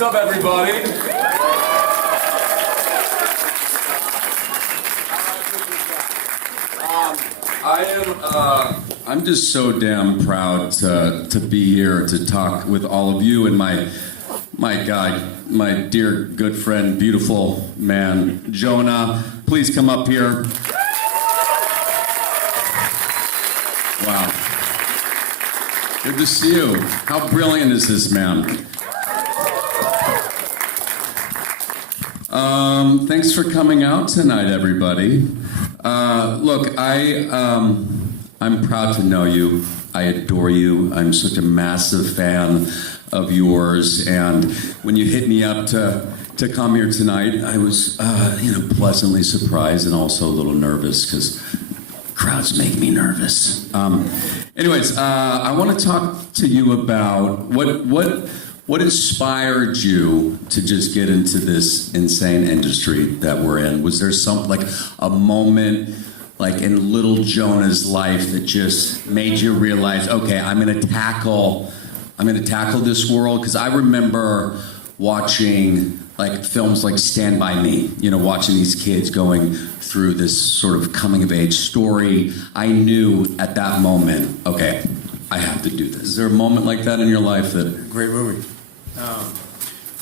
What's up, everybody? I'm just so damn proud to be here to talk with all of you and my God, my dear good friend, beautiful man, Jonah. Please come up here. Wow. Good to see you. How brilliant is this man? Thanks for coming out tonight, everybody. Look, I'm proud to know you. I adore you. I'm such a massive fan of yours. And when you hit me up to come here tonight, I was, pleasantly surprised and also a little nervous because crowds make me nervous. Anyways, I want to talk to you about what inspired you to just get into this insane industry that we're in. Was there a moment like in little Jonah's life that just made you realize, okay, I'm gonna tackle this world? Because I remember watching like films like Stand By Me, watching these kids going through this sort of coming of age story. I knew at that moment, okay, I have to do this. Is there a moment like that in your life that... Great movie.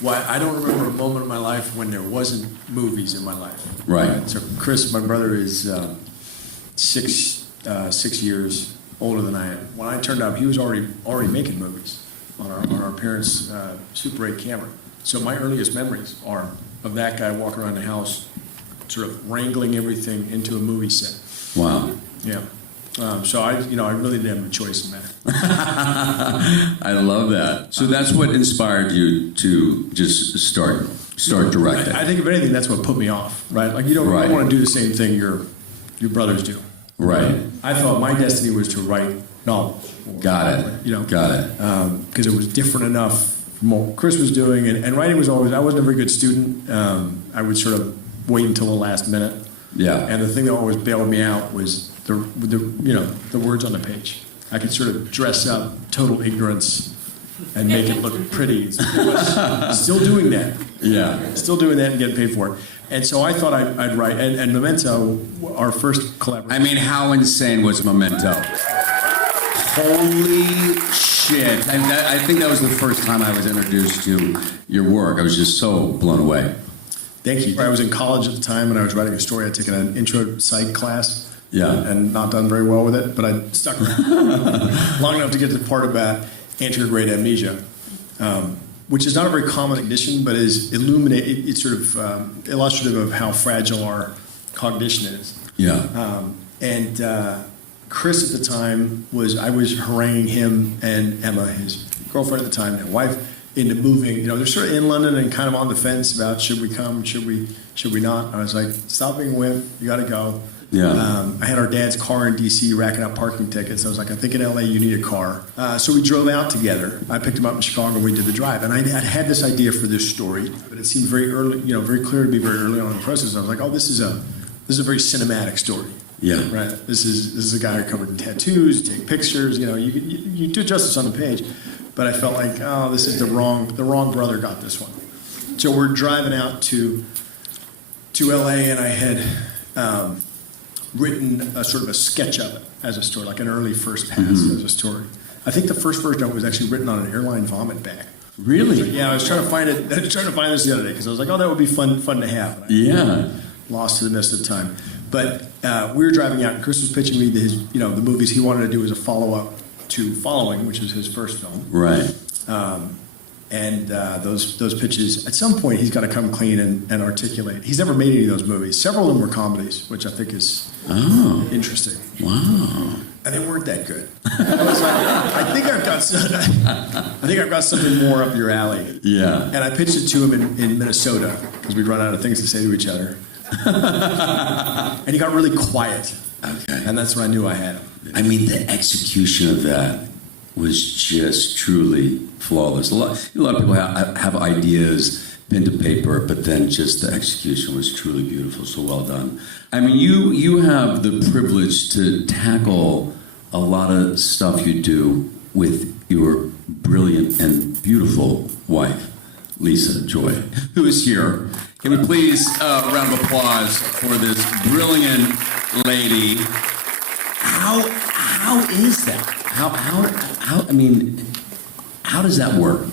Well, I don't remember a moment in my life when there wasn't movies in my life. Right. So Chris, my brother, is 6 years older than I am. When I turned up, he was already making movies on our parents' Super 8 camera. So my earliest memories are of that guy walking around the house, sort of wrangling everything into a movie set. Wow. Yeah. So I really didn't have a choice in that. I love that. So that's what inspired you to just start directing. I think if anything, that's what put me off, right? Like you don't want to do the same thing your brothers do. Right. I thought my destiny was to write novels. Got it. Got it. Because it was different enough from what Chris was doing, and writing was always. I wasn't a very good student. I would sort of wait until the last minute. Yeah. And the thing that always bailed me out was the words on the page. I could sort of dress up total ignorance and make it look pretty. Still doing that. Yeah. Still doing that and getting paid for it. And so I thought I'd write. And Memento, our first collaboration. I mean, how insane was Memento? Holy shit. I think that was the first time I was introduced to your work. I was just so blown away. Thank you. I was in college at the time and I was writing a story. I'd taken an intro psych class. Yeah. And not done very well with it, but I stuck around long enough to get to the part about anterograde amnesia, which is not a very common condition, but is it's sort of illustrative of how fragile our cognition is. Yeah. And Chris at the time I was haranguing him and Emma, his girlfriend at the time, and wife, into moving. They're sort of in London and kind of on the fence about should we come, should we not. I was like, stop being a wimp, you got to go. Yeah. I had our dad's car in D.C. racking up parking tickets. I was like, I think in L.A. you need a car. So we drove out together. I picked him up in Chicago and we did the drive. And I had this idea for this story, but it seemed very early, very clear to me very early on in the process. I was like, oh, this is a very cinematic story. Yeah. Right. This is a guy who covered in tattoos, take pictures. You do justice on the page, but I felt like, oh, this is the wrong brother got this one. So we're driving out to L.A. and I had. Written a sort of a sketch of it as a story, like an early first pass as a story. I think the first version of it was actually written on an airline vomit bag. Really? Yeah, I was trying to find it. I was trying to find this the other day because I was like, oh, that would be fun to have. Yeah. Lost to the mist of time. But we were driving out, and Chris was pitching me the movies he wanted to do as a follow-up to Following, which is his first film. Right. And those pitches, at some point, he's got to come clean and articulate. He's never made any of those movies. Several of them were comedies, which I think is interesting. Wow. And they weren't that good. I was like, I think I've got something more up your alley. Yeah. And I pitched it to him in Minnesota because we'd run out of things to say to each other. And he got really quiet. Okay. And that's when I knew I had him. I mean, the execution of that was just truly flawless. A lot of people have ideas, pen to paper, but then just the execution was truly beautiful. So well done. I mean, you have the privilege to tackle a lot of stuff you do with your brilliant and beautiful wife. Lisa Joy, who is here. Can we please round of applause for this brilliant lady? How is that? How? I mean, how does that work?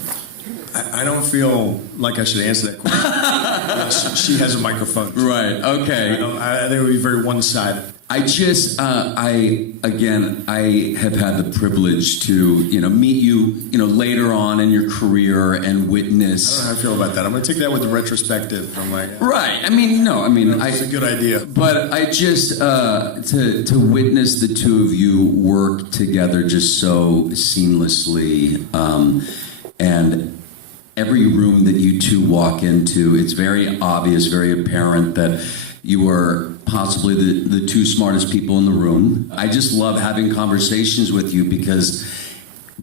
I don't feel like I should answer that question. She has a microphone. Right. Okay. I think it would be very one-sided. I just, I have had the privilege to, meet you, later on in your career and witness. I don't know how I feel about that. I'm going to take that with the retrospective. I'm like, right. it's a good idea. But I just, to witness the two of you work together just so seamlessly, and every room that you two walk into, it's very obvious, very apparent that you are possibly the two smartest people in the room. I just love having conversations with you because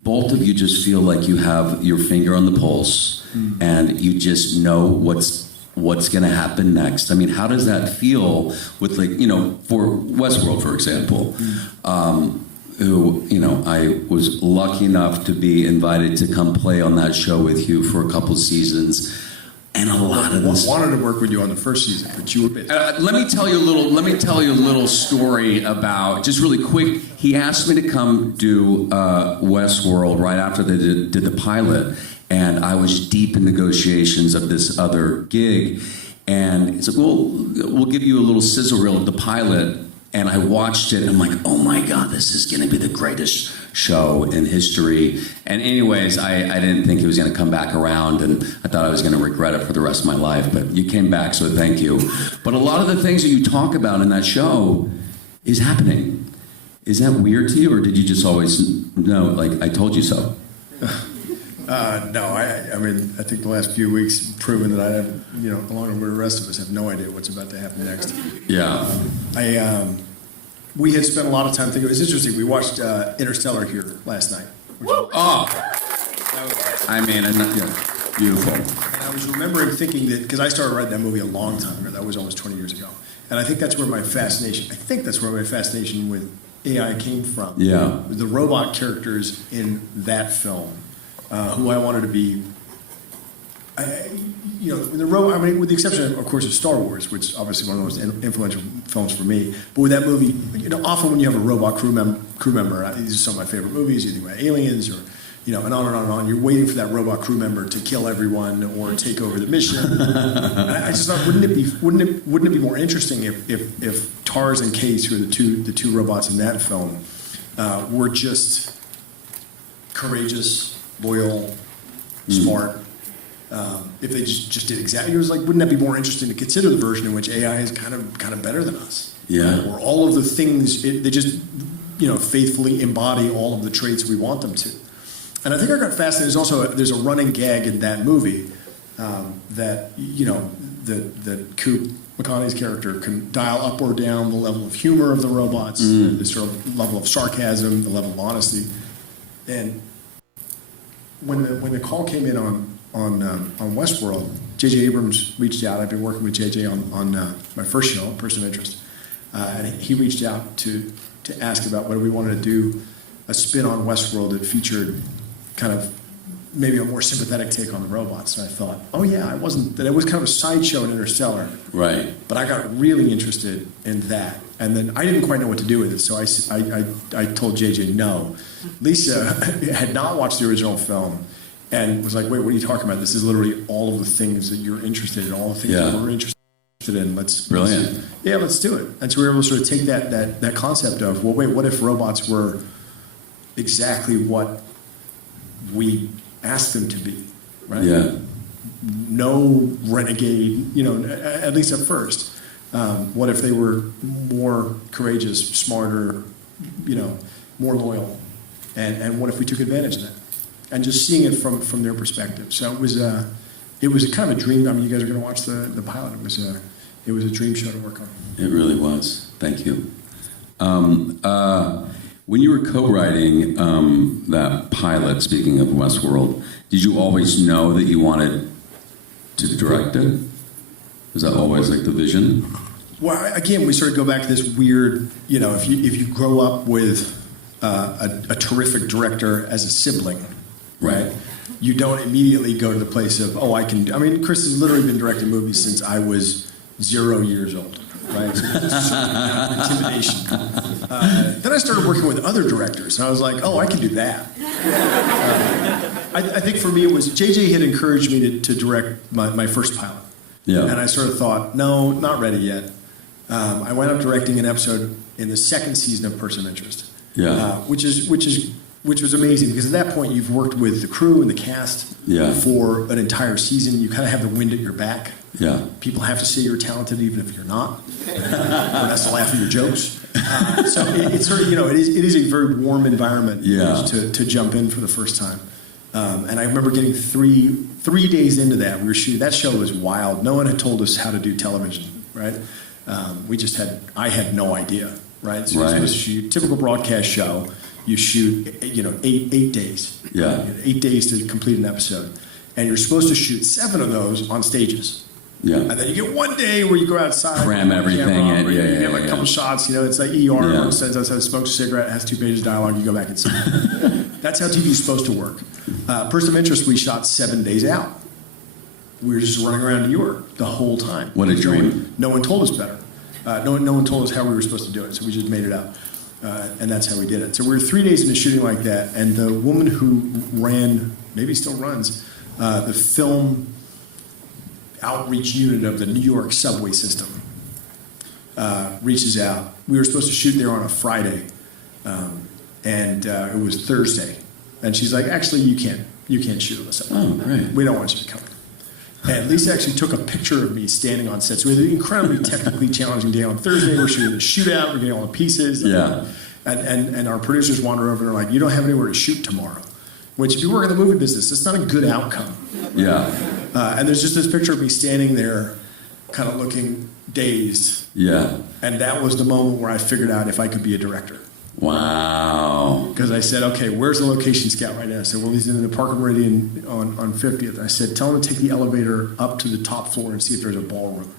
both of you just feel like you have your finger on the pulse and you just know what's going to happen next. I mean, how does that feel with, for Westworld, for example, who, I was lucky enough to be invited to come play on that show with you for a couple seasons. And a lot of this. Wanted to work with you on the first season, but you were busy. Let me tell you a little story about, just really quick. He asked me to come do Westworld right after they did the pilot, and I was deep in negotiations of this other gig. And he said, "Well, we'll give you a little sizzle reel of the pilot." And I watched it, and I'm like, "Oh my God, this is going to be the greatest show in history." And anyways, I didn't think he was going to come back around, and I thought I was going to regret it for the rest of my life. But you came back, so thank you. But a lot of the things that you talk about in that show is happening. Is that weird to you, or did you just always know, like, I told you so? No, I mean, I think the last few weeks have proven that I have, along with the rest of us, have no idea what's about to happen next. Yeah. We had spent a lot of time thinking. It was interesting. We watched Interstellar here last night. Beautiful. And I was remembering thinking that, because I started writing that movie a long time ago. That was almost 20 years ago. And I think that's where my fascination with AI came from. Yeah. The robot characters in that film, who I wanted to be. With the exception, of course, of Star Wars, which is obviously one of the most influential films for me. But with that movie, often when you have a robot crew member, these are some of my favorite movies. You think about Aliens, or and on and on and on. You're waiting for that robot crew member to kill everyone or take over the mission. And I just thought, wouldn't it be more interesting if Tars and Case, who are the two robots in that film, were just courageous, loyal, smart. If they just did exactly, it was like, wouldn't that be more interesting to consider the version in which AI is kind of better than us? Yeah. Or all of the things they just faithfully embody all of the traits we want them to. And I think I got fascinated. There's a running gag in that movie that that Coop McConaughey's character can dial up or down the level of humor of the robots, the sort of level of sarcasm, the level of honesty, and when the call came in on Westworld, J.J. Abrams reached out. I've been working with J.J. on my first show, Person of Interest, and he reached out to ask about whether we wanted to do a spin on Westworld that featured kind of maybe a more sympathetic take on the robots. And I thought, oh yeah, it was kind of a sideshow in Interstellar, right? But I got really interested in that, and then I didn't quite know what to do with it, so I told JJ no. Lisa had not watched the original film and was like, wait, what are you talking about? This is literally all of the things that you're interested in, all the things that we're interested in. Let's do it. And so we were able to sort of take that concept of, well, wait, what if robots were exactly what we asked them to be, right? Yeah. No renegade, at least at first. What if they were more courageous, smarter, more loyal? And what if we took advantage of that? And just seeing it from their perspective. So it was a kind of a dream. I mean, you guys are going to watch the pilot. It was a dream show to work on. It really was. Thank you. When you were co-writing that pilot, speaking of Westworld, did you always know that you wanted to direct it? Was that always like the vision? Well, again, we sort of go back to this weird, if you grow up with a terrific director as a sibling, right? You don't immediately go to the place of, oh, I can. I mean, Chris has literally been directing movies since I was 0 years old, right? So there's a certain amount of intimidation. Then I started working with other directors, and I was like, oh, I can do that. I think for me, it was JJ had encouraged me to direct my first pilot. Yeah. And I sort of thought, no, not ready yet. I wound up directing an episode in the second season of Person of Interest. Yeah. Which was amazing because at that point you've worked with the crew and the cast for an entire season. You kind of have the wind at your back. Yeah. People have to say you're talented even if you're not. Or that's to laugh at your jokes. So it's sort of, it is a very warm environment to jump in for the first time. And I remember getting three days into that. We were shooting. That show was wild. No one had told us how to do television, right? I had no idea, right? So you're supposed to shoot a typical broadcast show. You shoot, 8 days. Yeah. 8 days to complete an episode. And you're supposed to shoot 7 of those on stages. Yeah. And then you get 1 day where you go outside. Cram everything in. You get like a couple shots, it's like ER, sends outside, smokes a cigarette, has 2 pages of dialogue, you go back inside. That's how TV is supposed to work. Person of Interest, we shot 7 days out. We were just running around New York the whole time. What a dream. No one told us better. No one told us how we were supposed to do it, so we just made it up. And that's how we did it. So we were 3 days into shooting like that, and the woman who ran, maybe still runs, the film outreach unit of the New York subway system reaches out. We were supposed to shoot there on a Friday, and it was Thursday. And she's like, actually, you can't shoot on the subway. Oh, great. We don't want you to come. And Lisa actually took a picture of me standing on set. So we had an incredibly technically challenging day on Thursday. We're shooting the shootout. We're getting all the pieces. And our producers wander over and are like, you don't have anywhere to shoot tomorrow. Which, if you work in the movie business, it's not a good outcome. Yeah. And there's just this picture of me standing there kind of looking dazed. Yeah. And that was the moment where I figured out if I could be a director. Wow. Because I said, okay, where's the location scout right now? I said, well, he's in the Park and Meridian on 50th. I said, tell him to take the elevator up to the top floor and see if there's a ballroom.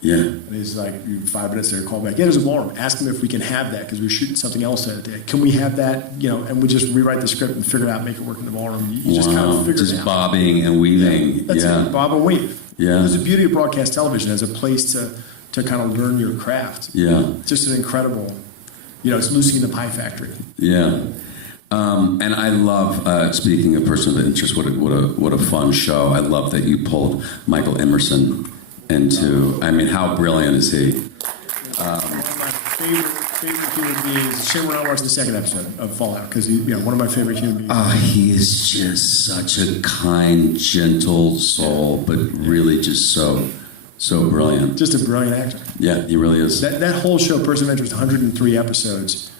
Yeah. And he's like, 5 minutes there, call back. Yeah, there's a ballroom. Ask him if we can have that because we're shooting something else that day. Can we have that? And we just rewrite the script and figure it out, make it work in the ballroom. You just kind of figure it out. Just bobbing and weaving. That's it, bob and weave. Yeah. There's the beauty of broadcast television as a place to kind of learn your craft. Yeah. Just an incredible, it's Lucy in the Pie Factory. Yeah. And I love, speaking of Person of Interest, what a fun show. I love that you pulled Michael Emerson into, how brilliant is he? One of my favorite human beings. Shame we're not watching the second episode of Fallout because one of my favorite human beings. He is just such a kind, gentle soul, but really just so brilliant. Just a brilliant actor. Yeah, he really is. That whole show, Person of Interest, 103 episodes.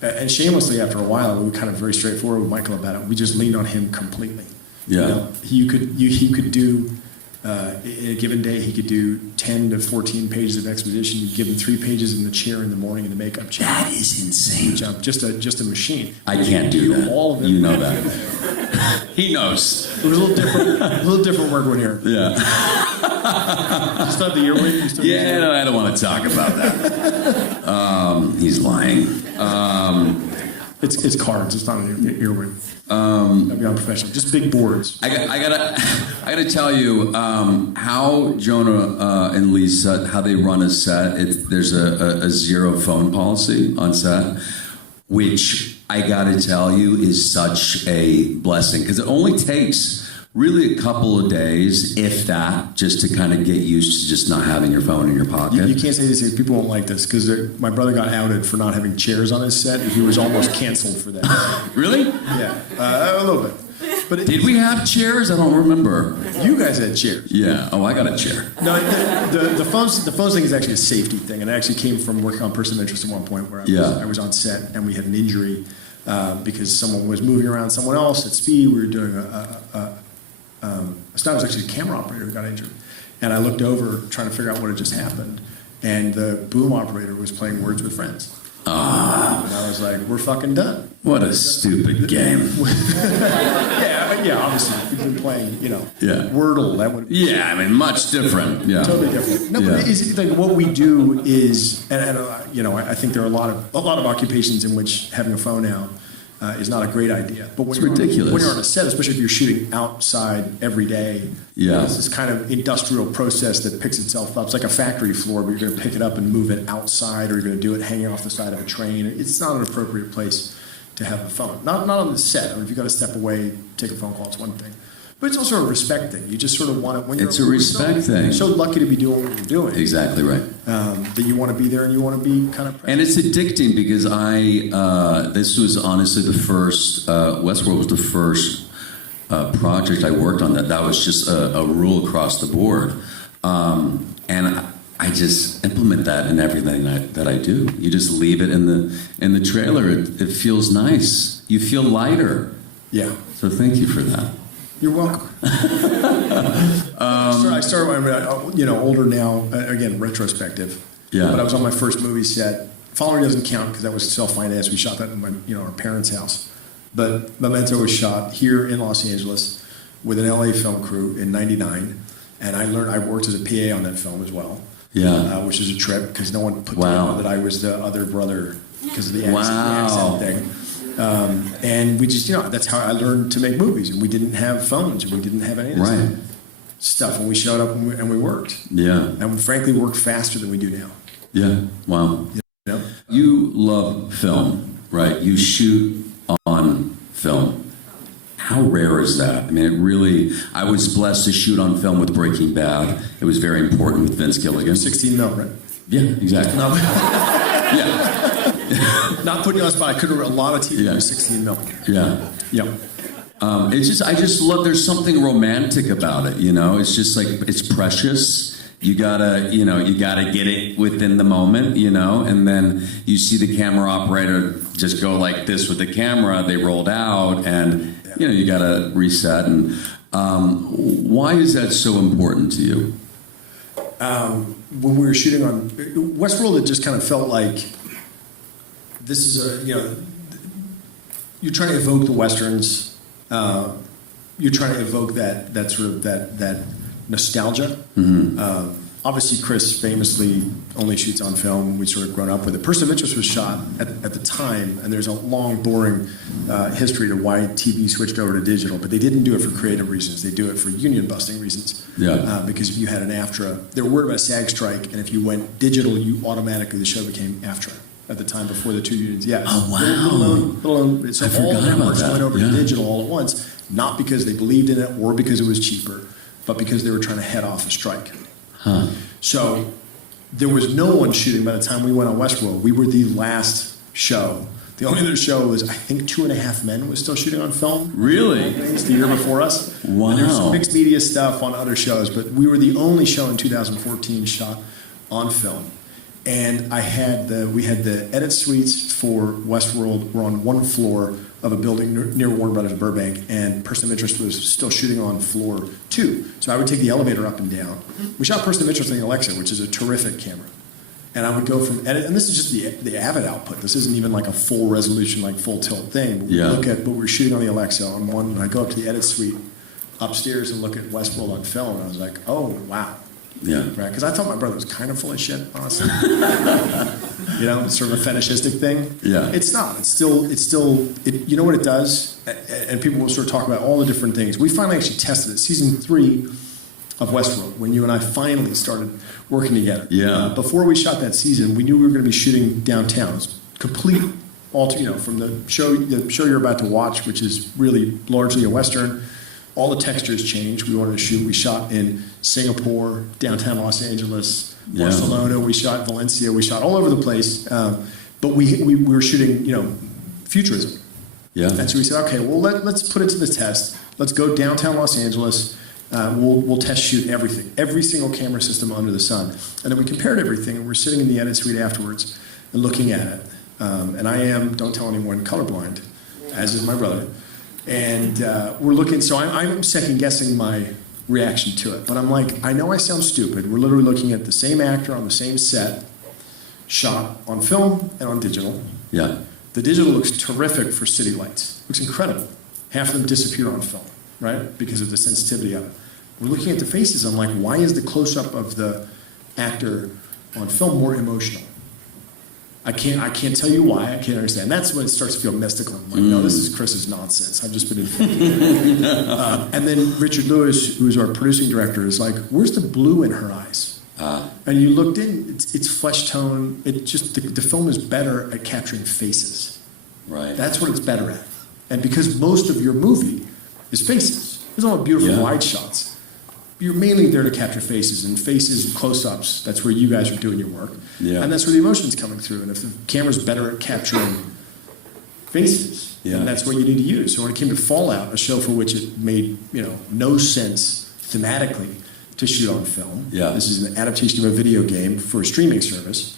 And shamelessly, after a while, we were kind of very straightforward with Michael about it. We just leaned on him completely. Yeah. He could do, in a given day, he could do 10 to 14 pages of exposition. You'd give him 3 pages in the chair in the morning in the makeup chair. That is insane. Just a machine. I can't do that. All of it. You know that. He knows. It was a little different working here. Yeah. You still have the earwig? Yeah, no, I don't want to talk about that. He's lying. It's cards. It's not an earwig. That'd be unprofessional. Just big boards. I gotta tell you how Jonah and Lisa, how they run a set. There's a zero phone policy on set, which I gotta tell you is such a blessing because it only takes really a couple of days, if that, just to kind of get used to just not having your phone in your pocket. You can't say these things. People won't like this because my brother got outed for not having chairs on his set, and he was almost canceled for that. Really? Yeah, a little bit. But did we have chairs? I don't remember. You guys had chairs. Yeah. Oh, I got a chair. No, the phones thing is actually a safety thing, and it actually came from working on Person of Interest at one point where I was on set and we had an injury because someone was moving around someone else at speed. We were doing it was actually a camera operator who got injured. And I looked over trying to figure out what had just happened. And the boom operator was playing Words with Friends. And I was like, we're fucking done. What a stupid game. Yeah, obviously. If you've been playing, Wordle, that would be much different. Yeah. Totally different. No, but it's like what we do is, and I think there are a lot of occupations in which having a phone now is not a great idea. But when It's ridiculous. When you're on a set, especially if you're shooting outside every day, Yeah. it's this kind of industrial process that picks itself up. It's like a factory floor, but you're going to pick it up and move it outside, or you're going to do it hanging off the side of a train. It's not an appropriate place to have a phone. Not on the set. I mean, if you've got to step away, take a phone call, it's one thing. But it's also a respect thing. You just sort of want it when you're. It's a respect thing. You're so lucky to be doing what you're doing. Exactly right. That you want to be there and you want to be kind of present. And it's addicting because this was honestly the first, Westworld was the first project I worked on that was just a rule across the board. And I just implement that in everything that I do. You just leave it in the trailer. It feels nice. You feel lighter. Yeah. So thank you for that. You're welcome. I started, older now, again, retrospective. Yeah. But I was on my first movie set. Following doesn't count because that was self-financed. We shot that in our parents' house. But Memento was shot here in Los Angeles with an LA film crew in '99. And I worked as a PA on that film as well. Yeah. Which is a trip because no one put Wow. down that I was the other brother because of the Wow. accent thing. And we just, that's how I learned to make movies. And we didn't have phones, and we didn't have any of this Right. stuff. And we showed up and we worked. Yeah. And we frankly worked faster than we do now. Yeah. Wow. You know? You love film, right? You shoot on film. How rare is that? I mean, I was blessed to shoot on film with Breaking Bad. It was very important with Vince Gilligan. 16 mil, right? Yeah, exactly. Yeah. Not putting you on the spot. I could have a lot of TV Yeah. with 16 mil. Yeah. Yep. I just love, there's something romantic about it, It's just like, it's precious. You gotta get it within the moment, and then you see the camera operator just go like this with the camera, they rolled out, and, you gotta reset. And why is that so important to you? When we were shooting on Westworld, it just kind of felt like this is you're trying to evoke the Westerns. You're trying to evoke that sort of that nostalgia. Mm-hmm. Obviously, Chris famously only shoots on film. We sort of grown up with it. Person of Interest was shot at the time, and there's a long, boring history to why TV switched over to digital. But they didn't do it for creative reasons. They do it for union-busting reasons. Yeah. Because if you had an AFTRA, they were worried about a SAG strike, and if you went digital, the show became AFTRA at the time before the two unions. Yeah. Oh, wow. Little, so I forgot all networks about that. went over Yeah. to digital all at once, not because they believed in it or because it was cheaper, but because they were trying to head off a strike. Huh. So there was no one shooting by the time we went on Westworld. We were the last show. The only other show was, I think, 2.5 Men was still shooting on film. Really? It's the year before us. Wow. And there's some mixed media stuff on other shows, but we were the only show in 2014 shot on film. And we had the edit suites for Westworld were on one floor of a building near Warner Brothers Burbank, and Person of Interest was still shooting on floor 2. So I would take the elevator up and down. We shot Person of Interest on the Alexa, which is a terrific camera. And I would go from edit, and this is just the Avid output. This isn't even like a full resolution, like full tilt thing. But Yeah. we were shooting on the Alexa on one, and I go up to the edit suite upstairs and look at Westworld on film, and I was like, oh, wow. Yeah. Right, because I thought my brother was kind of full of shit, honestly. It's sort of a fetishistic thing. Yeah. It's not. It's still. You know what it does, and people will sort of talk about all the different things. We finally actually tested it. Season 3 of Westworld, when you and I finally started working together. Yeah. Before we shot that season, we knew we were going to be shooting downtown. It was complete from the show you're about to watch, which is really largely a Western. All the textures changed. We shot in Singapore, downtown Los Angeles, Barcelona. We shot Valencia. We shot all over the place. But we were shooting, futurism. Yeah. And so we said, okay, well, let's put it to the test. Let's go downtown Los Angeles. We'll test shoot everything, every single camera system under the sun. And then we compared everything, and we're sitting in the edit suite afterwards and looking at it. And I am, don't tell anyone, colorblind, as is my brother. And we're looking, so I'm second guessing my reaction to it. But I'm like, I know I sound stupid. We're literally looking at the same actor on the same set, shot on film and on digital. Yeah. The digital looks terrific for city lights. Looks incredible. Half of them disappear on film, right? Because of the sensitivity of it. We're looking at the faces. I'm like, why is the close-up of the actor on film more emotional? I can't tell you why. I can't understand. That's when it starts to feel mystical. I'm like, no, this is Chris's nonsense. I've just been infected. And then Richard Lewis, who's our producing director, is like, where's the blue in her eyes? And you looked in, it's flesh tone. It just the film is better at capturing faces. Right. That's what it's better at. And because most of your movie is faces, there's all the beautiful wide shots. You're mainly there to capture faces, and faces, close-ups, that's where you guys are doing your work. Yeah. And that's where the emotion's coming through. And if the camera's better at capturing faces, then that's what you need to use. So when it came to Fallout, a show for which it made no sense thematically to shoot on film. Yeah. This is an adaptation of a video game for a streaming service.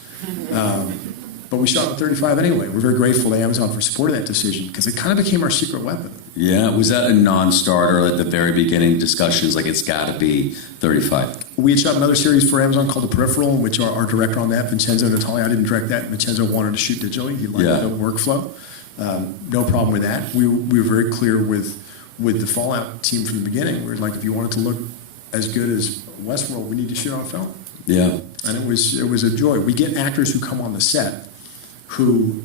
But we shot in 35 anyway. We're very grateful to Amazon for supporting that decision because it kind of became our secret weapon. Yeah, was that a non-starter at the very beginning discussions, like it's got to be 35? We had shot another series for Amazon called The Peripheral, in which our director on that, Vincenzo Natali, I didn't direct that. Vincenzo wanted to shoot digitally. He liked the workflow. No problem with that. We were very clear with the Fallout team from the beginning. We were like, if you want it to look as good as Westworld, we need to shoot on film. Yeah. And it was a joy. We get actors who come on the set who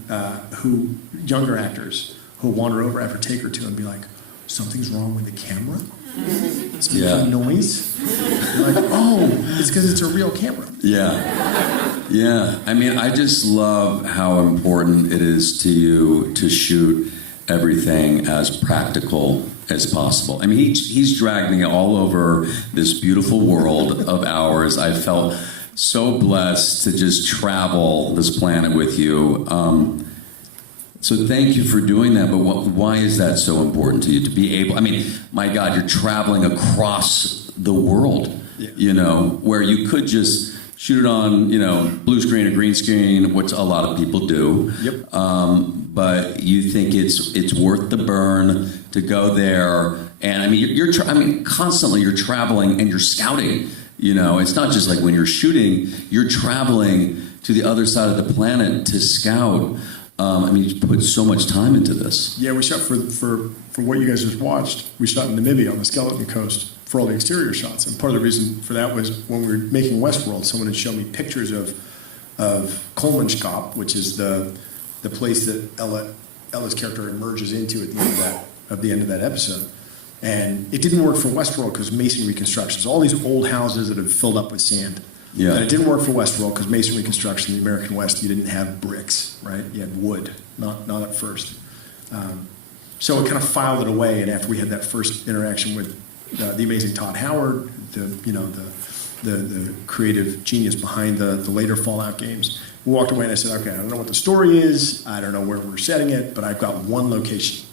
younger actors who wander over after a take or two and be like, something's wrong with the camera? It's making noise? You're like, oh, it's because it's a real camera. Yeah. Yeah. I mean, I just love how important it is to you to shoot everything as practical as possible. I mean, he's dragged me all over this beautiful world of ours. I felt so blessed to just travel this planet with you. So thank you for doing that, but why is that so important to you? To be able, I mean, my God, you're traveling across the world, where you could just shoot it on, blue screen or green screen, which a lot of people do. Yep. But you think it's worth the burn to go there. And I mean, constantly you're traveling and you're scouting. It's not just like when you're shooting, you're traveling to the other side of the planet to scout. You put so much time into this. Yeah, we shot for what you guys just watched. We shot in Namibia on the Skeleton Coast for all the exterior shots. And part of the reason for that was when we were making Westworld, someone had shown me pictures of Kolmanskap, which is the place that Ella's character emerges into at the end of that episode. And it didn't work for Westworld because masonry constructions, all these old houses that have filled up with sand. Yeah. And it didn't work for Westworld because masonry construction in the American West, you didn't have bricks, right? You had wood, not at first. So it kind of filed it away. And after we had that first interaction with the amazing Todd Howard, the creative genius behind the later Fallout games, we walked away and I said, okay, I don't know what the story is. I don't know where we're setting it, but I've got one location.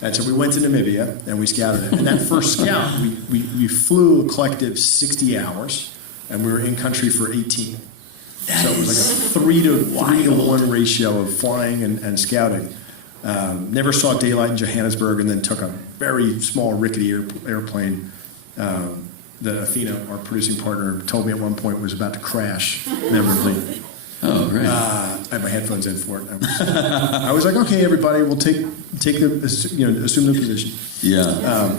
And so we went to Namibia and we scouted it. And that first scout, we flew a collective 60 hours. And we were in country for 18. So it was like a 3 to 1 ratio of flying and scouting. Never saw daylight in Johannesburg, and then took a very small rickety airplane that Athena, our producing partner, told me at one point was about to crash memorably. Oh, great. I had my headphones in for it. I was like, okay, everybody, we'll assume the position. Yeah.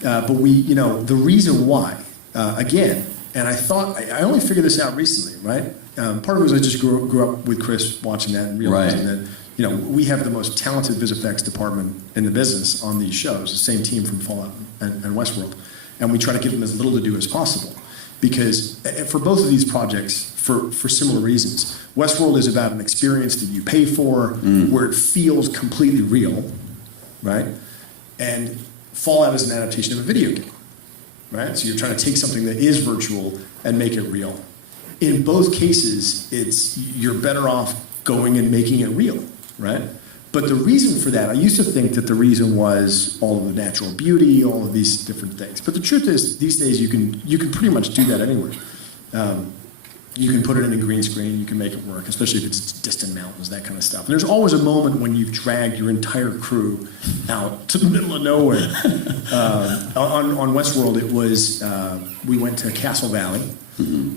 But the reason why, again. And I thought, I only figured this out recently, right? Part of it was I just grew up with Chris watching that and realizing that, we have the most talented vis effects department in the business on these shows, the same team from Fallout and Westworld. And we try to give them as little to do as possible. Because for both of these projects, for similar reasons, Westworld is about an experience that you pay for, where it feels completely real, right? And Fallout is an adaptation of a video game. Right? So you're trying to take something that is virtual and make it real. In both cases, you're better off going and making it real, right? But the reason for that, I used to think that the reason was all of the natural beauty, all of these different things. But the truth is, these days you can pretty much do that anywhere. You can put it in a green screen, you can make it work, especially if it's distant mountains, that kind of stuff. And there's always a moment when you've dragged your entire crew out to the middle of nowhere. On Westworld, it was, we went to Castle Valley,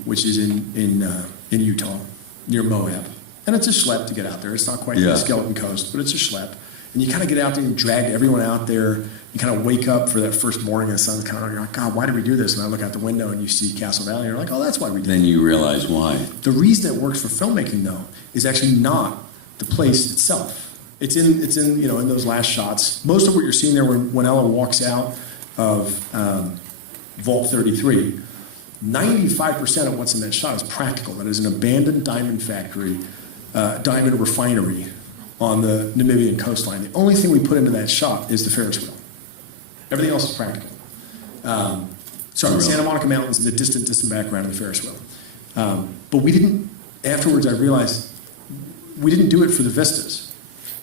which is in Utah, near Moab. And it's a schlep to get out there. It's not quite the Skeleton Coast, but it's a schlep. And you kind of get out there and drag everyone out there. You kind of wake up for that first morning and the sun's kind of, you're like, God, why did we do this? And I look out the window and you see Castle Valley and you're like, oh, that's why we did it. Then you realize why. The reason it works for filmmaking, though, is actually not the place itself. It's in in those last shots. Most of what you're seeing there when Ella walks out of Vault 33, 95% of what's in that shot is practical. That is an abandoned diamond factory, diamond refinery on the Namibian coastline. The only thing we put into that shot is the Ferris wheel. Everything else is practical. Sorry, Really? Santa Monica Mountains in the distant background of the Ferris wheel. But we didn't, afterwards I realized, we didn't do it for the vistas.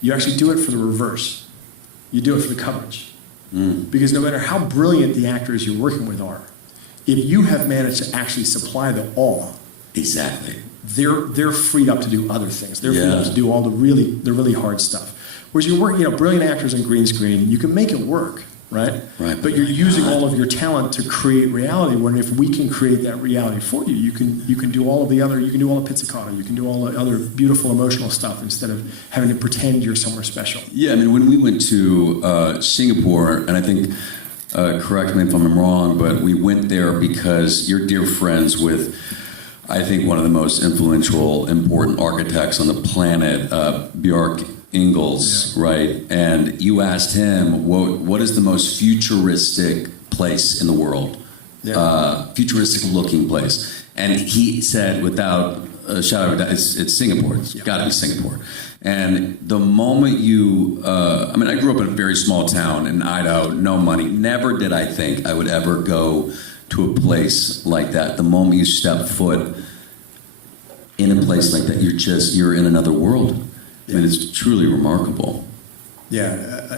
You actually do it for the reverse. You do it for the coverage. Because no matter how brilliant the actors you're working with are, if you have managed to actually supply the awe, Exactly. they're freed up to do other things. They're freed Yeah. up to do all the really hard stuff. Whereas you work, brilliant actors in green screen, you can make it work, right? Right. But you're using all of your talent to create reality. When if we can create that reality for you, you can do all of the other. You can do all the pizzicato. You can do all the other beautiful emotional stuff instead of having to pretend you're somewhere special. Yeah, I mean, when we went to Singapore, and I think, correct me if I'm wrong, but we went there because you're dear friends with, I think, one of the most influential, important architects on the planet, Björk Ingels, right? And you asked him, what is the most futuristic place in the world? Futuristic looking place. And he said, without a shadow of a doubt, it's Singapore. It's got to be Singapore. And the moment you, I grew up in a very small town in Idaho, no money. Never did I think I would ever go to a place like that. The moment you step foot in a place like that, you're in another world. I mean, it's truly remarkable. Yeah,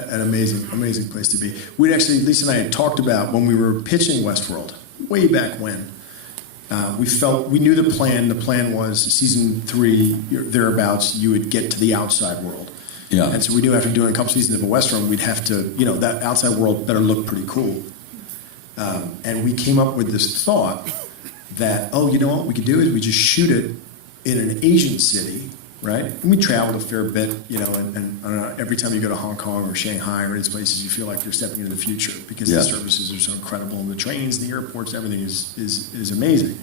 an amazing place to be. Lisa and I had talked about when we were pitching Westworld, way back when, we knew the plan. The plan was season 3, thereabouts, you would get to the outside world. Yeah. And so we knew after doing a couple seasons of a Western, we'd have to, that outside world better look pretty cool. And we came up with this thought that, what we could do is we just shoot it in an Asian city, right? And we traveled a fair bit, and every time you go to Hong Kong or Shanghai or these places, you feel like you're stepping into the future because the services are so incredible, and the trains, the airports, everything is amazing.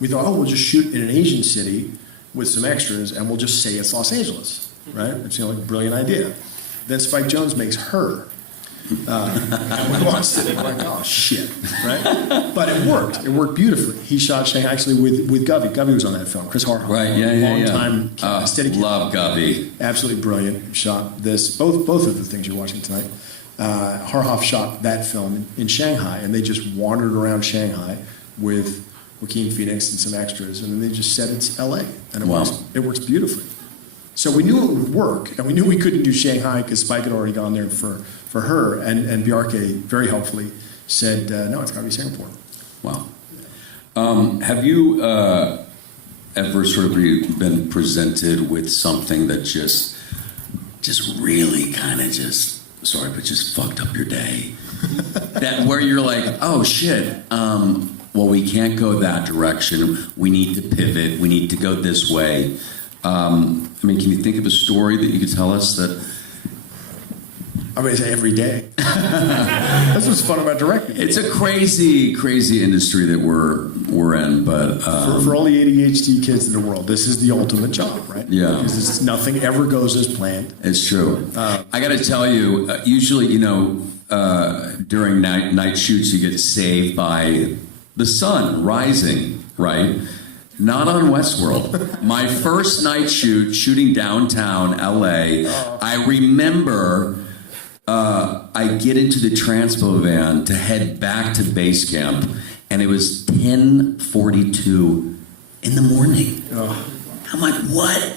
We thought, we'll just shoot in an Asian city with some extras, and we'll just say it's Los Angeles, right? It's like a brilliant idea. Then Spike Jonze makes Her. And we watched it and we're like, oh shit, right? But it worked. It worked beautifully. He shot Shanghai actually with Govey. Govey was on that film. Chris Harhoff. Right, yeah. Long time steady kid. Love Govey. Absolutely brilliant. Shot this. Both of the things you're watching tonight. Harhoff shot that film in Shanghai, and they just wandered around Shanghai with Joaquin Phoenix and some extras, and then they just said it's L.A. and it works beautifully. So we knew it would work, and we knew we couldn't do Shanghai because Spike had already gone there for Her, and Bjarke very helpfully said, no, it's got to be Singapore. Wow. Have you ever sort of been presented with something that just really kind of just fucked up your day? That where you're like, oh shit, well, we can't go that direction. We need to pivot. We need to go this way. Can you think of a story that you could tell us that? It's every day. That's what's fun about directing. It's a crazy industry that we're in, but for all the ADHD kids in the world, this is the ultimate job, right? Yeah, because nothing ever goes as planned. It's true. I got to tell you, usually, during night shoots, you get saved by the sun rising, right? Not on Westworld. My first night shooting downtown LA, I remember I get into the transpo van to head back to base camp, and it was 10:42 in the morning. I'm like, what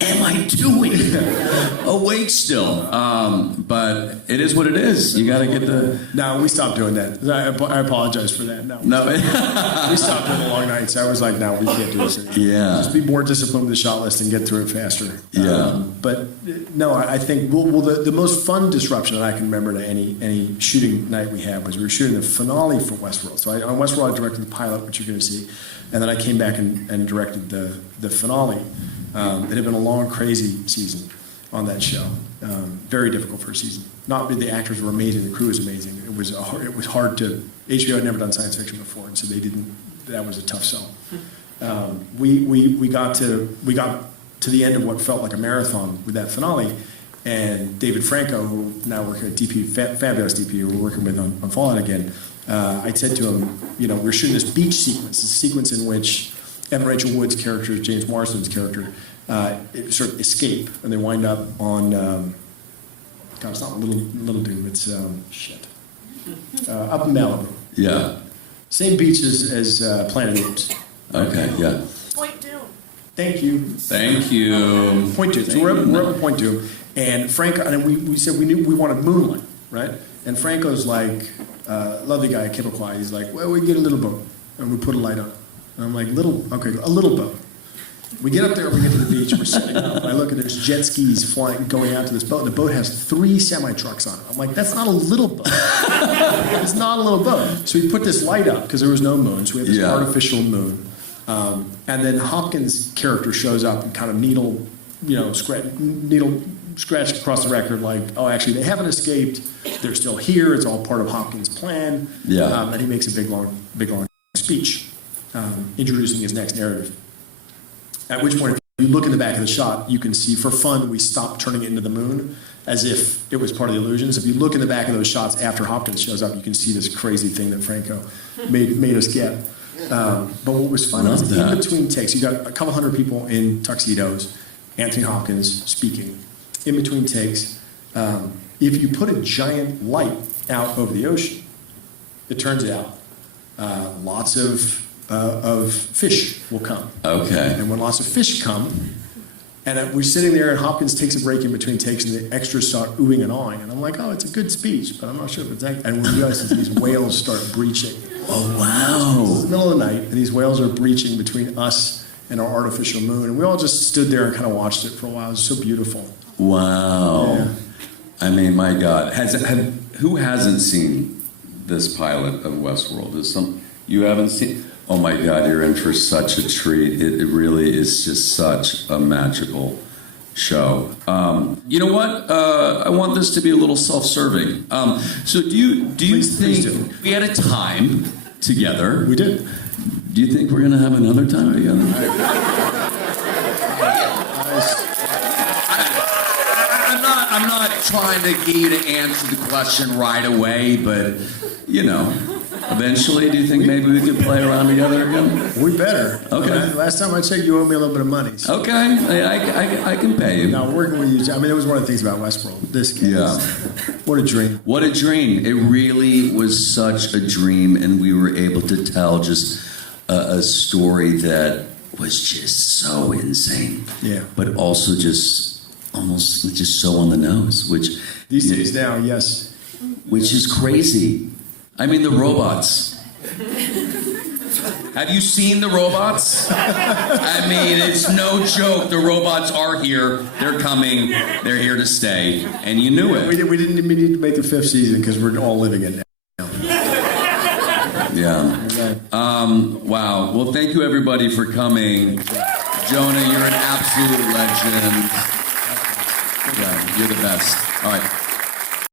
am I doing? Awake still. But it is what it is. You got to get the... No, we stopped doing that. I apologize for that. No. We stopped doing the long nights. I was like, no, we can't do this anymore. Yeah. Just be more disciplined with the shot list and get through it faster. Yeah. But no, I think the most fun disruption that I can remember to any shooting night we had was we were shooting the finale for Westworld. So on Westworld, I directed the pilot, which you're going to see, and then I came back and directed the finale. It had been a long, crazy season. on that show. Very difficult first season. Not the actors were amazing, the crew was amazing. It was hard to. HBO had never done science fiction before, and so they didn't. That was a tough sell. We got to the end of what felt like a marathon with that finale, and David Franco, who now works at DP, fabulous DP, who we're working with on Fallout again. I said to him, we're shooting this beach sequence, a sequence in which Evan Rachel Wood's character, James Marsden's character, sort of escape, and they wind up on. God, it's not Little Doom. It's up in Malibu. Yeah. Same beach as Planet Apes. Okay. Yeah. Point Doom. Thank you. Thank you. Point Doom. So we're up at Point Doom, and Franco, and we said we wanted moonlight, right? And Franco's like, lovely guy, Quebecois. He's like, well, we get a little boat, and we put a light on it. And I'm like, a little boat. We get up there, we get to the beach, we're sitting up, and I look and there's jet skis going out to this boat, and the boat has 3 semi-trucks on it. I'm like, that's not a little boat. It's not a little boat. So we put this light up, because there was no moon, so we have this artificial moon. And then Hopkins' character shows up and kind of needle scratch across the record, like, oh, actually, they haven't escaped, they're still here, it's all part of Hopkins' plan. Yeah. And he makes a big, long speech, introducing his next narrative. At which point, if you look in the back of the shot, you can see, for fun, we stopped turning it into the moon as if it was part of the illusions. If you look in the back of those shots after Hopkins shows up, you can see this crazy thing that Franco made us get. But what was fun was in between takes, you got a couple hundred people in tuxedos, Anthony Hopkins speaking. In between takes, if you put a giant light out over the ocean, it turns out lots of fish will come. Okay. And when lots of fish come, and we're sitting there, and Hopkins takes a break in between takes, and the extras start oohing and awing, and I'm like, oh, it's a good speech, but I'm not sure if it's that. And we realize that these whales start breaching. Oh, wow. It's the middle of the night, and these whales are breaching between us and our artificial moon, and we all just stood there and kind of watched it for a while. It was so beautiful. Wow. Yeah. I mean, my God. Who hasn't seen this pilot of Westworld? You haven't seen? Oh my God, you're in for such a treat. It really is just such a magical show. You know what? I want this to be a little self-serving. So do you Please think do. we had a time together? We did. Do you think we're going to have another time together? I'm not trying to get you to answer the question right away, but eventually, do you think maybe we could play around together again? We better. Okay. Last time I checked, you owed me a little bit of money. So. Okay, I can pay you. Now, working with you, it was one of the things about Westworld. This case. Yeah. What a dream. What a dream. It really was such a dream, and we were able to tell just a story that was just so insane. Yeah. But also almost just so on the nose, which... These days now, yes. Which is crazy. I mean, the robots. Have you seen the robots? I mean, it's no joke. The robots are here. They're coming. They're here to stay. And you knew it. We didn't even need to make the 5th season because we're all living it now. Yeah. Okay. Wow. Well, thank you, everybody, for coming. Jonah, you're an absolute legend. Yeah, you're the best. All right.